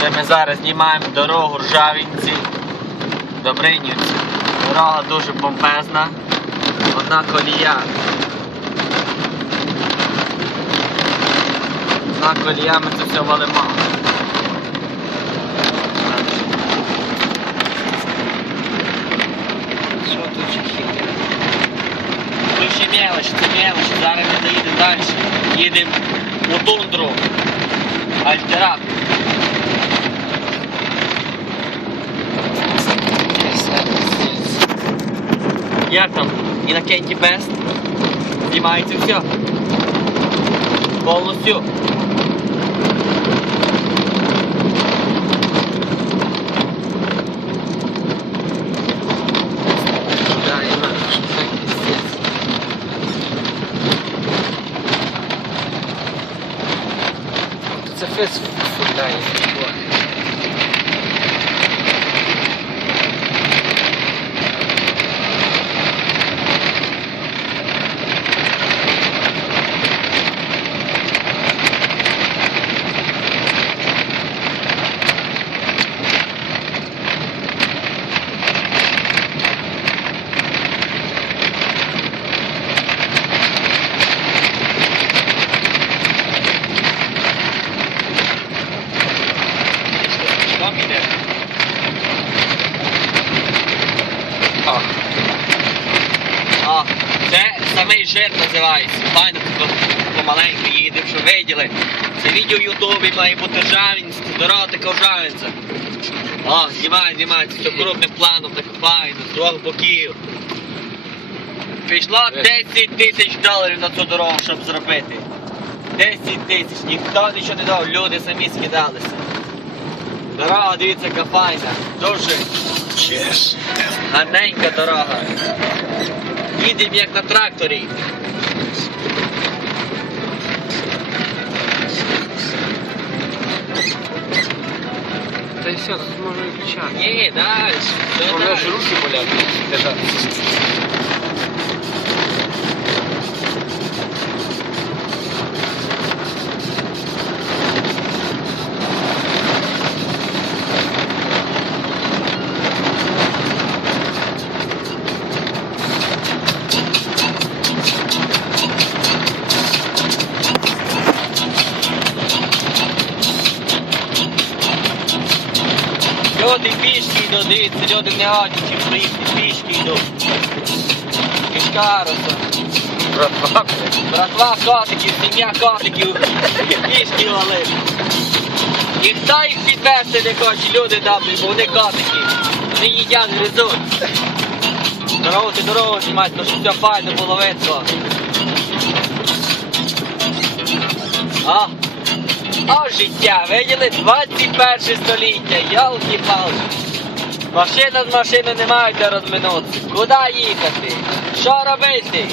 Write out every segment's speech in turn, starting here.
Це ми зараз знімаємо дорогу Ржавінці до Бринівці. Дорога дуже помпезна. Одна колія. Одна колія ми це все валимо. Що тут ще хіти? Тут ще мелоч, це мелоч. Зараз ми доїдемо далі. Їдемо у тундру. Альтерат. Як там? Інокенті Бест? Знімається все. Повністю. Да, я знаю, що так пиздец. Тут це фест фундає. Там іде. А, А, це самий жир називається. Файно помаленьку їде, що виділи. Це відео в Ютубі має бути Жавінськ, дорога така Жавінця. О, знімай, знімай, це все крупним планом, так файно, з двох боків. Пішло 10 тисяч доларів на цю дорогу, щоб зробити. 10 тисяч, ніхто нічого не дав, люди самі скидалися. Дорога, дивіться, яка файна. Дуже гарненька дорога. Їдемо як на тракторі. та й все, тут можна виключати. Ні, далі. У мене ж руки болять. Люди пішки йдуть, дивіться, люди не чим проїхати, пішки йдуть. Кишкаруса. Братва, Братва котиків, сім'я котиків, пішки валив. Ніхто їх підвести не хоче, люди добрі, бо вони котики. Вони їдять, гризуть. Дорогу ти дорогу знімати, то щоб все файно було видно. О, о, життя, виділи? 21 століття, йолки-палки. Машина з машини не мають де розминутися. Куди їхати? Що робити?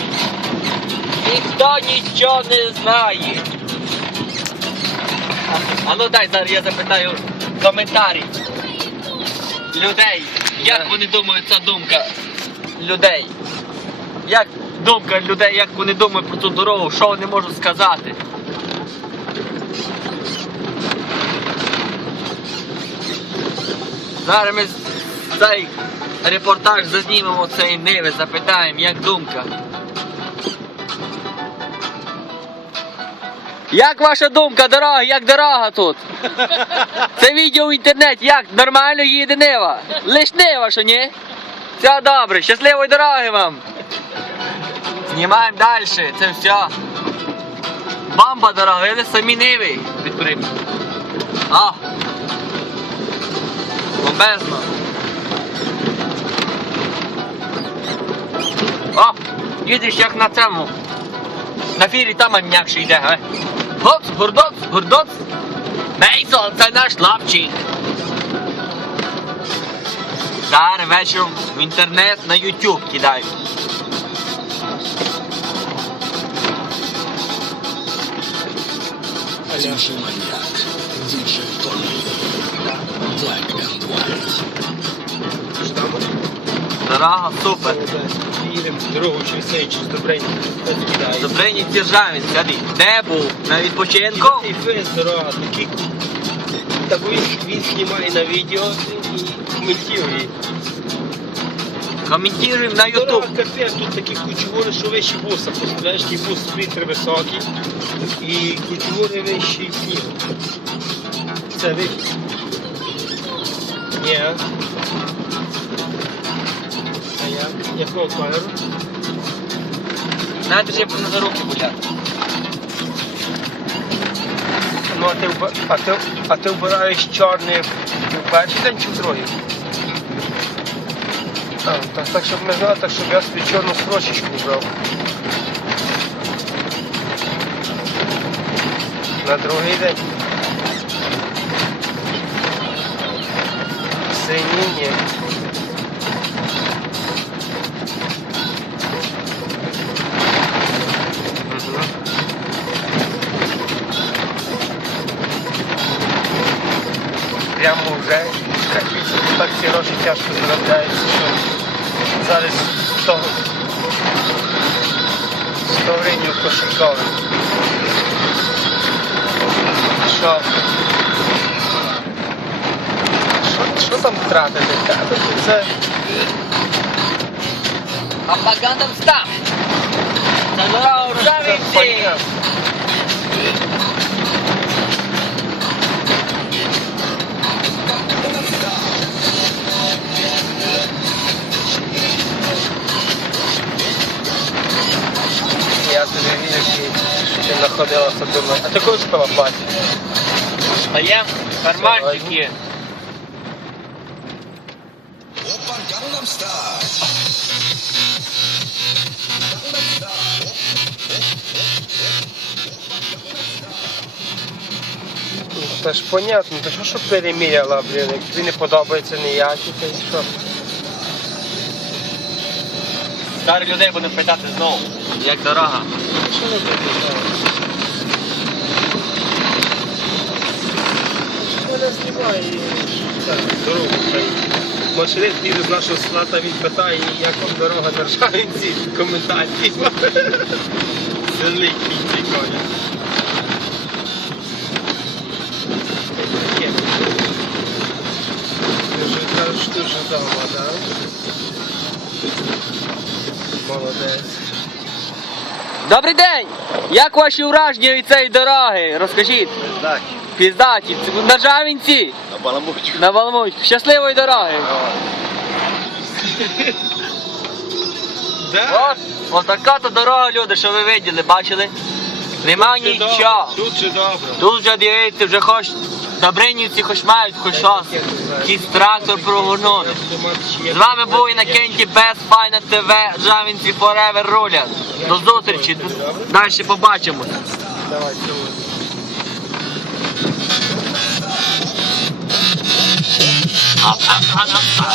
Ніхто нічого не знає. А, а ну дай зараз я запитаю коментарі. Людей. Як вони думають, ця думка людей? Як думка людей, як вони думають про цю дорогу, що вони можуть сказати? Зараз ми цей репортаж зазнімемо цієї ниви, запитаємо, як думка. Як ваша думка, дорога, як дорога тут? Це відео в інтернеті, як нормально їде Нива? Лиш Нива, що ні? Все добре, щасливої дороги вам! Знімаємо далі, це все. Бамба дорога, ви самі Ниви підприємці. А! Бомбезно. О, їдеш як на цьому. На фірі там м'якше йде, га? Гоц, гурдоц, гурдоц. Мейсон, це наш лапчик. Зараз вечором в інтернет на YouTube DJ Tony, Black and White. Дорога супер. Їдемо дорогу через цей, через Добринів. Добрині Державін, сяди. Де був? На відпочинку? Цей фест, дорога, такий Та бо він, він знімає на відео і коментує. Коментуємо на Дорога Ютуб. капець, тут такі кучугури, що вищі буса. Представляєш, ті бус вітри високі і кучугури вищі снігу. Це ви. Ні. А як? Якого кольору? Що я на руки болять. Ну, а ти, вба- а ти, а ти вбираєш чорний в перший день чи в другий? А, так, так, щоб не знати, так, щоб я собі чорну сорочечку брав. На другий день. Синій ні. Мгм. прямо вже капець, так ці гроші тяжко заробляються, що зараз 100, 100 гривень кошельковий. Що? Там тратити? Тратити це А Багандам став. Це дорога в це Ржавівці. понятно. Я тобі вірю, що ти знаходилася вдома. А ти коли спала платі? Стаєм, карманчик є. Та ж понятно, то що, що переміряла, блін, як тобі не подобається ніякі, то й що? Старих людей будемо питати знову. Як дорога. Що не буде? Мене знімає так, дорогу. Машинист їде з нашого села, та він питає, як вам дорога на Ржавінці, коментарі. Ти вже що вже вдома, так? Молодець. Добрий день! Як ваші враження від цієї дороги? Розкажіть. Так, Піздаті, на Ржавінці, на баламучку. на Балмуть. Щасливої дороги! От, от така то дорога, люди, що ви виділи, бачили? Нема нічого. Тут же добре. Тут вже дивіться, вже хоч на Бринівці хоч мають хоч щось. Якийсь трактор прогорнули. З вами був Інакенті Без Файна ТВ, Ржавінці Forever рулять. До зустрічі. Далі побачимось. Давай, цілуй. Apakadasa.